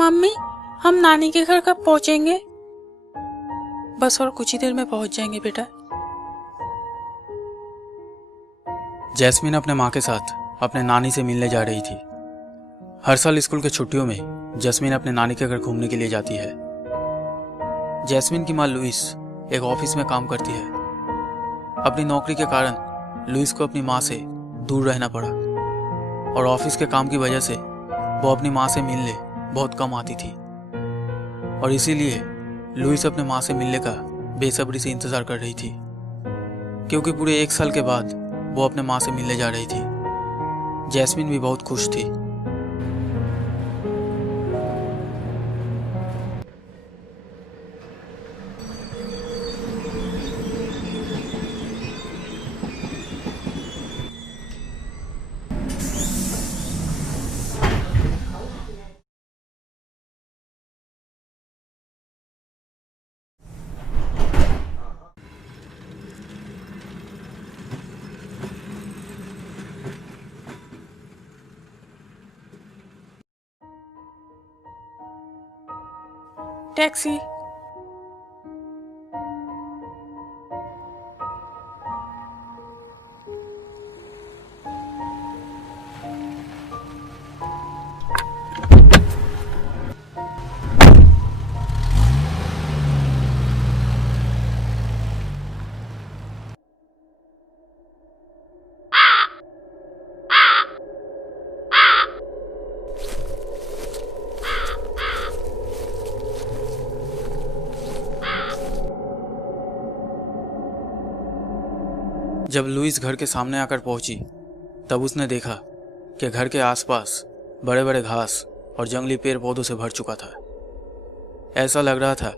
Mummy, हम नानी के घर कब पहुंचेंगे? बस और कुछ ही देर में पहुंच जाएंगे बेटा। जैस्मिन अपने माँ के साथ अपने नानी से मिलने जा रही थी। हर साल स्कूल के छुट्टियों में जैस्मिन अपने नानी के घर घूमने के लिए जाती है। जैस्मिन की माँ लुइस एक ऑफिस में काम करती है। अपनी नौकरी के कारण लुइस को अपनी माँ से दूर रहना पड़ा और ऑफिस के काम की वजह से वो अपनी माँ से मिलने बहुत कम आती थी और इसीलिए लुइस अपने माँ से मिलने का बेसब्री से इंतजार कर रही थी, क्योंकि पूरे 1 साल के बाद वो अपने माँ से मिलने जा रही थी। जैस्मिन भी बहुत खुश थी। टैक्सी। जब लुइस घर के सामने आकर पहुंची तब उसने देखा कि घर के आसपास बड़े बड़े घास और जंगली पेड़ पौधों से भर चुका था। ऐसा लग रहा था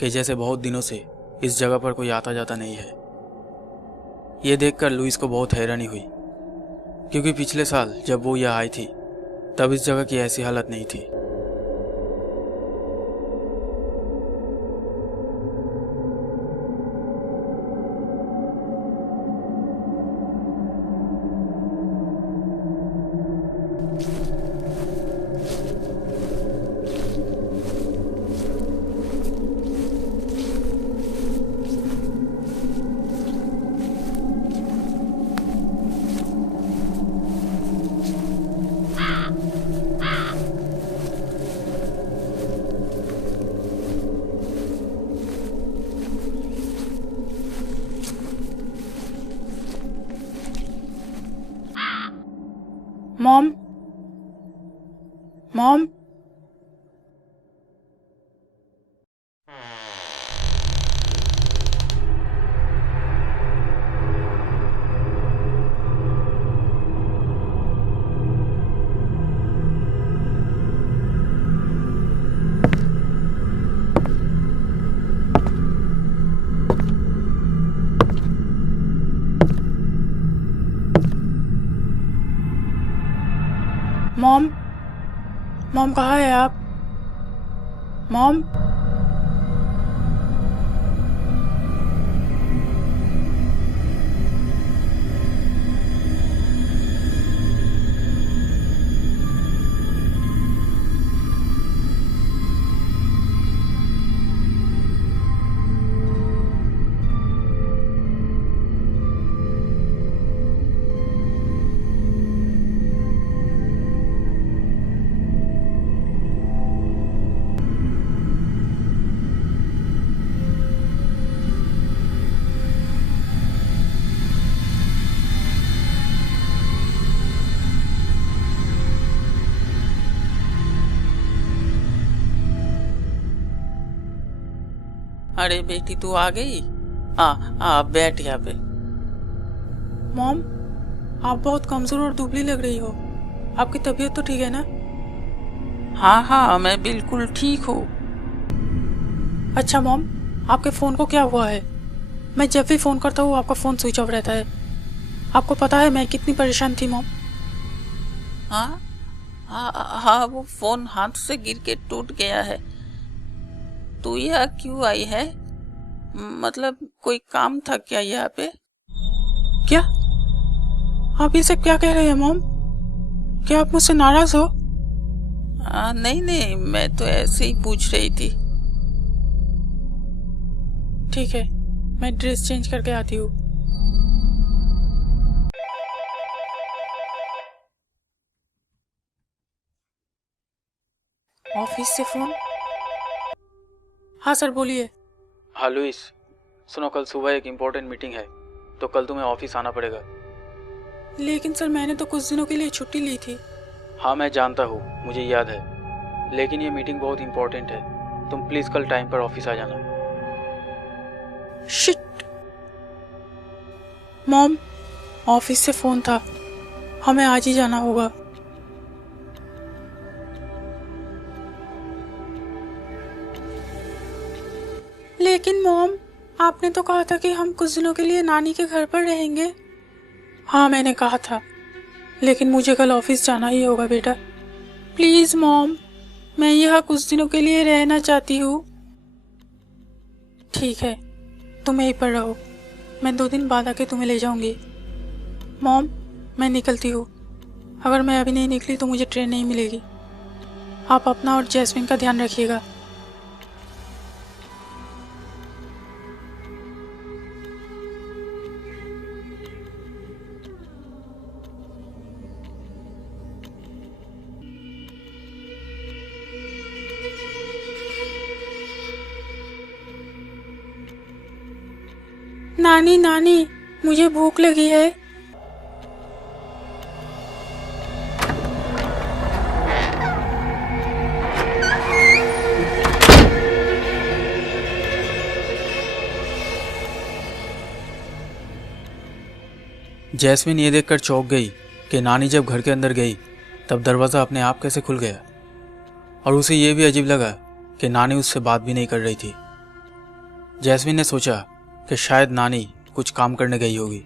कि जैसे बहुत दिनों से इस जगह पर कोई आता जाता नहीं है। ये देखकर लुइस को बहुत हैरानी हुई, क्योंकि पिछले साल जब वो यहाँ आई थी तब इस जगह की ऐसी हालत नहीं थी। मॉम, मॉम, मॉम, मॉम कहाँ है आप? मॉम, अरे बेटी तू आ गई। आ बैठ यहाँ पे। मॉम, आप बहुत कमजोर और दुबली लग रही हो। आपकी तबीयत तो ठीक है ना? हाँ हाँ मैं बिल्कुल ठीक हूँ। अच्छा मॉम, आपके फ़ोन को क्या हुआ है? मैं जब भी फ़ोन करता हूँ आपका फ़ोन स्विच ऑफ रहता है। आपको पता है मैं कितनी परेशान थी मॉम। हाँ हाँ हाँ वो फोन हाथ से गिर के टूट गया है। तू यहाँ क्यों आई है? मतलब कोई काम था क्या यहाँ पे? क्या आप ये सब क्या कह रहे हैं मॉम? क्या आप मुझसे नाराज हो? नहीं नहीं, मैं तो ऐसे ही पूछ रही थी। ठीक है, मैं ड्रेस चेंज करके आती हूँ। ऑफिस से फोन। हाँ सर, बोलिए। हाँ लुइस, सुनो, कल सुबह एक इम्पोर्टेंट मीटिंग है, तो कल तुम्हें ऑफिस आना पड़ेगा। लेकिन सर, मैंने तो कुछ दिनों के लिए छुट्टी ली थी। हाँ मैं जानता हूँ, मुझे याद है, लेकिन ये मीटिंग बहुत इम्पोर्टेंट है। तुम प्लीज़ कल टाइम पर ऑफिस आ जाना। शिट मॉम, ऑफिस से फोन था, हमें आज ही जाना होगा। लेकिन मॉम, आपने तो कहा था कि हम कुछ दिनों के लिए नानी के घर पर रहेंगे। हाँ मैंने कहा था, लेकिन मुझे कल ऑफिस जाना ही होगा बेटा। प्लीज मॉम, मैं यहाँ कुछ दिनों के लिए रहना चाहती हूँ। ठीक है, तुम यहीं पर रहो, मैं 2 दिन बाद आके तुम्हें ले जाऊंगी। मॉम, मैं निकलती हूँ। अगर मैं अभी नहीं निकली तो मुझे ट्रेन नहीं मिलेगी। आप अपना और जैस्मिन का ध्यान रखिएगा। नानी नानी, मुझे भूख लगी है। जैस्मिन ये देखकर चौंक गई कि नानी जब घर के अंदर गई तब दरवाज़ा अपने आप कैसे खुल गया, और उसे ये भी अजीब लगा कि नानी उससे बात भी नहीं कर रही थी। जैस्मिन ने सोचा कि शायद नानी कुछ काम करने गई होगी।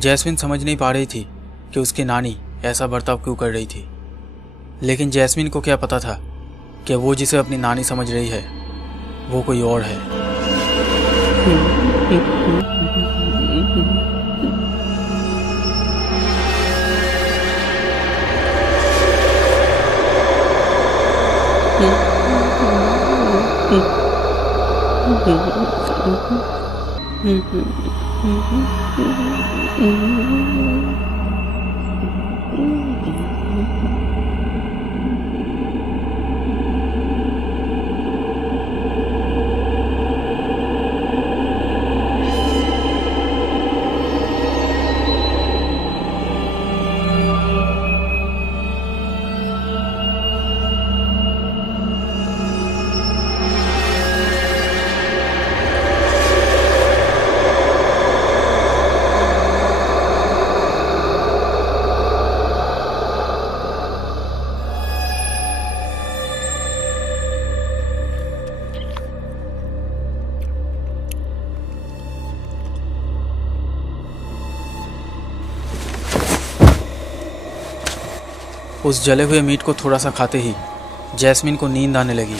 जैस्मिन समझ नहीं पा रही थी कि उसकी नानी ऐसा बर्ताव क्यों कर रही थी, लेकिन जैस्मिन को क्या पता था कि वो जिसे अपनी नानी समझ रही है वो कोई और है। उस जले हुए मीट को थोड़ा सा खाते ही जैस्मिन को नींद आने लगी।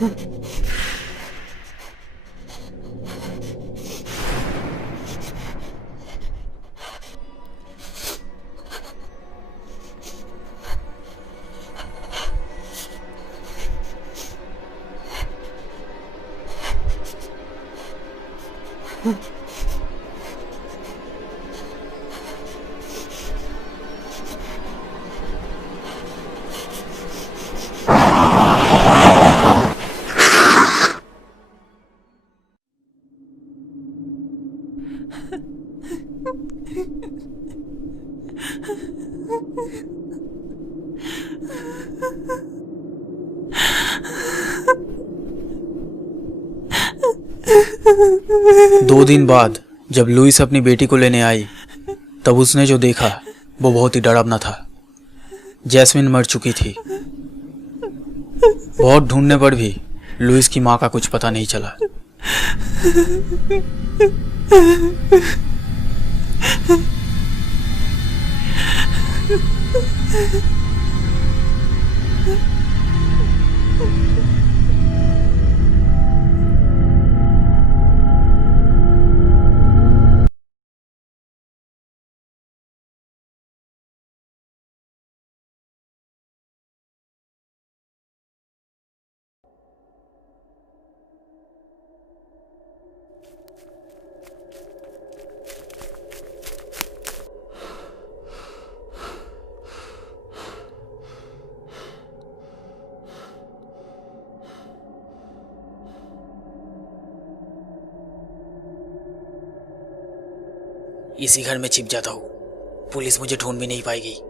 2 दिन बाद जब लुइस अपनी बेटी को लेने आई तब उसने जो देखा वो बहुत ही डरावना था। जैस्मिन मर चुकी थी। बहुत ढूंढने पर भी लुइस की माँ का कुछ पता नहीं चला। इसी घर में छिप जाता हूँ, पुलिस मुझे ढूंढ भी नहीं पाएगी।